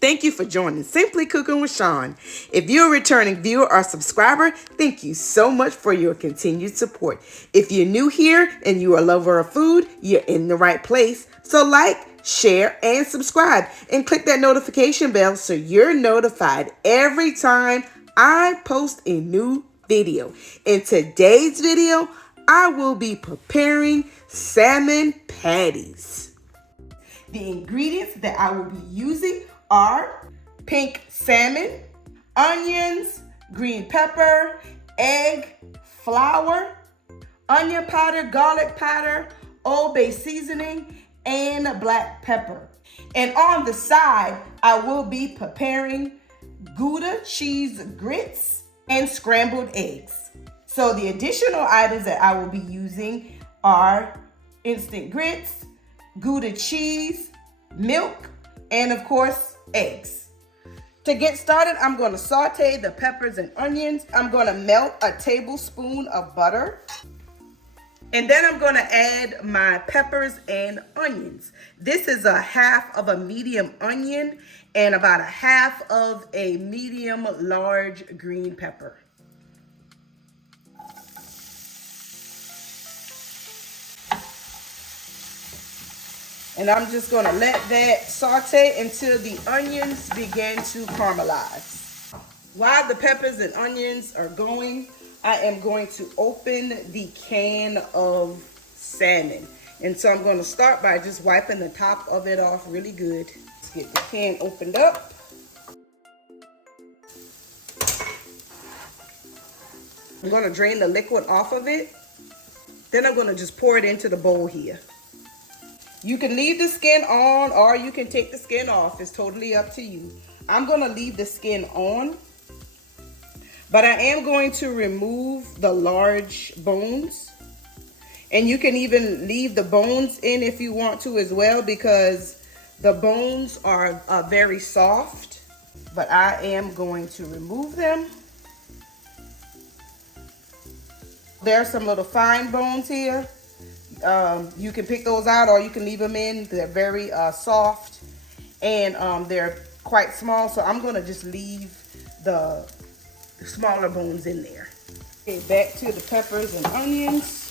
Thank you for joining Simply Cooking with Sean. If you're a returning viewer or subscriber, thank you so much for your continued support. If you're new here and you're a lover of food, you're in the right place. So like, share, and subscribe, and click that notification bell so you're notified every time I post a new video. In today's video, I will be preparing salmon patties. The ingredients that I will be using are pink salmon, onions, green pepper, egg, flour, onion powder, garlic powder, Old Bay seasoning, and black pepper. And on the side, I will be preparing Gouda cheese grits and scrambled eggs. So the additional items that I will be using are instant grits, Gouda cheese, milk, and of course, eggs. To get started, I'm going to saute the peppers and onions. I'm going to melt a tablespoon of butter. And then I'm going to add my peppers and onions. This is a half of a medium onion and about a half of a medium large green pepper. And I'm just going to let that saute until the onions begin to caramelize. While the peppers and onions are going, I am going to open the can of salmon. And so I'm going to start by just wiping the top of it off really good. Let's get the can opened up. I'm going to drain the liquid off of it. Then I'm going to just pour it into the bowl here. You can leave the skin on or you can take the skin off. It's totally up to you. I'm going to leave the skin on, but I am going to remove the large bones. And you can even leave the bones in if you want to as well, because the bones are very soft, but I am going to remove them. There are some little fine bones here. You can pick those out or you can leave them in. They're very soft and they're quite small, so I'm going to just leave the smaller bones in there. Okay, back to the peppers and onions.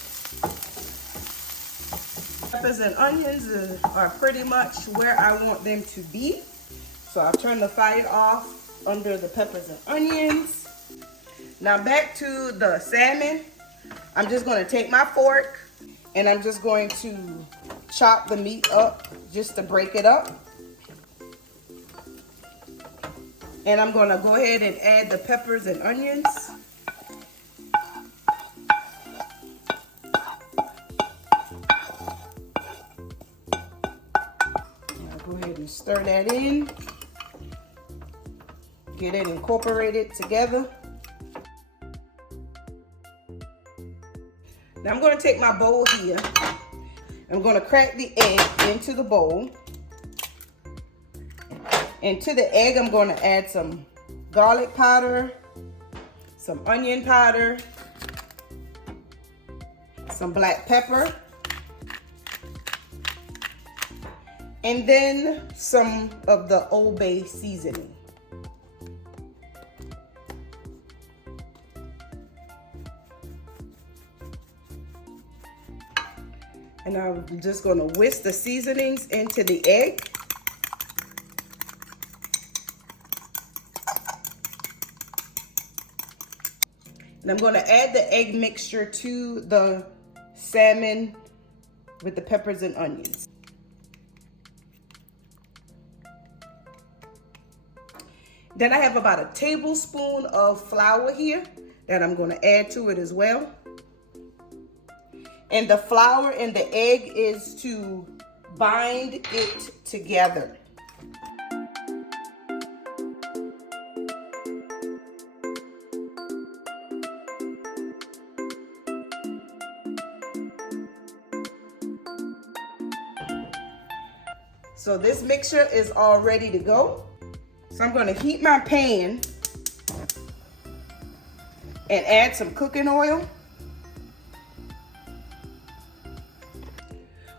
Peppers and onions are pretty much where I want them to be. So I'll turn the fire off under the peppers and onions. Now back to the salmon. I'm just going to take my fork and I'm just going to chop the meat up just to break it up. And I'm going to go ahead and add the peppers and onions. Now go ahead and stir that in. Get it incorporated together. Now I'm going to take my bowl here. I'm going to crack the egg into the bowl. And to the egg, I'm going to add some garlic powder, some onion powder, some black pepper, and then some of the Old Bay seasoning. And I'm just going to whisk the seasonings into the egg. And I'm going to add the egg mixture to the salmon with the peppers and onions. Then I have about a tablespoon of flour here that I'm going to add to it as well. And the flour and the egg is to bind it together. So this mixture is all ready to go. So I'm going to heat my pan and add some cooking oil.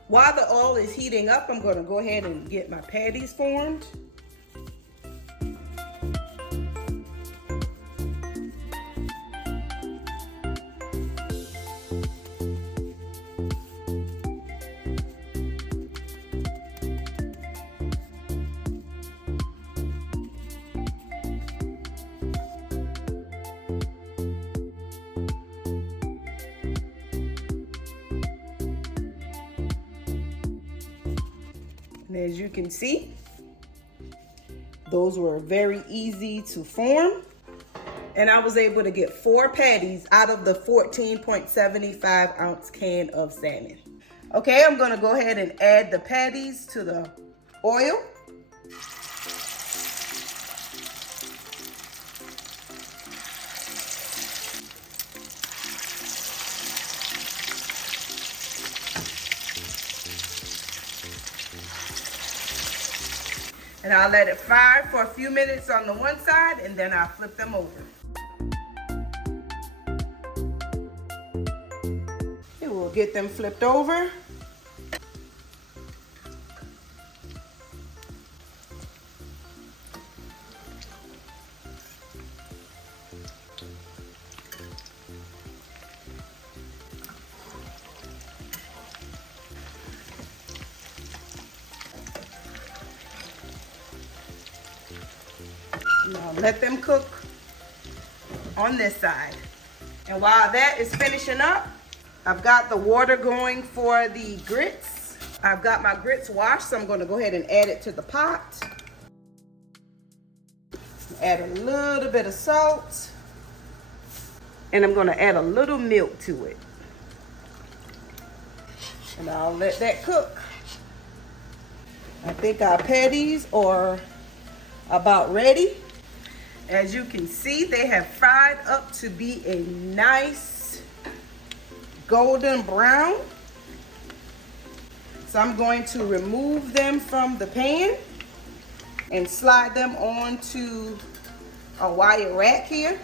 While the oil is heating up, I'm going to go ahead and get my patties formed. And as you can see, those were very easy to form. And I was able to get 4 patties out of the 14.75 ounce can of salmon. Okay, I'm gonna go ahead and add the patties to the oil. And I'll let it fry for a few minutes on the one side, and then I'll flip them over. And we'll get them flipped over. Now let them cook on this side. And while that is finishing up, I've got the water going for the grits. I've got my grits washed, so I'm going to go ahead and add it to the pot. Add a little bit of salt. And I'm going to add a little milk to it. And I'll let that cook. I think our patties are about ready. As you can see, they have fried up to be a nice golden brown. So I'm going to remove them from the pan and slide them onto a wire rack here.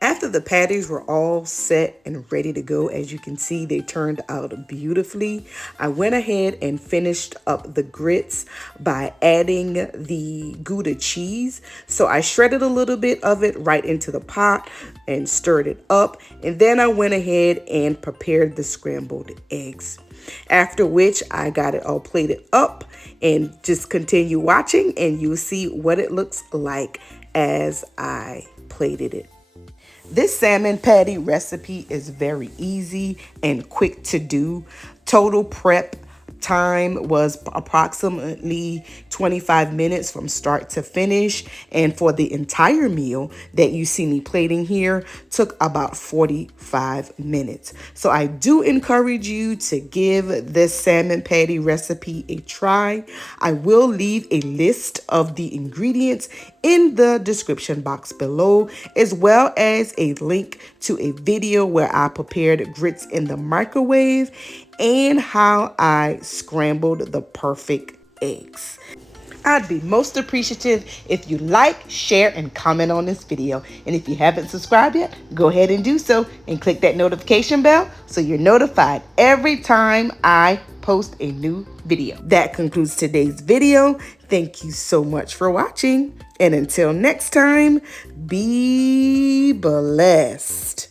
After the patties were all set and ready to go, as you can see, they turned out beautifully. I went ahead and finished up the grits by adding the Gouda cheese. So I shredded a little bit of it right into the pot and stirred it up. And then I went ahead and prepared the scrambled eggs. After which I got it all plated up, and just continue watching and you'll see what it looks like as I plated it. This salmon patty recipe is very easy and quick to do. Total prep time was approximately 25 minutes from start to finish, and for the entire meal that you see me plating here took about 45 minutes. So I do encourage you to give this salmon patty recipe a try. I will leave a list of the ingredients in the description box below, as well as a link to a video where I prepared grits in the microwave and how I scrambled the perfect eggs. I'd be most appreciative if you like, share, and comment on this video. And if you haven't subscribed yet, go ahead and do so and click that notification bell so you're notified every time I post a new video. That concludes today's video. Thank you so much for watching. And until next time, be blessed.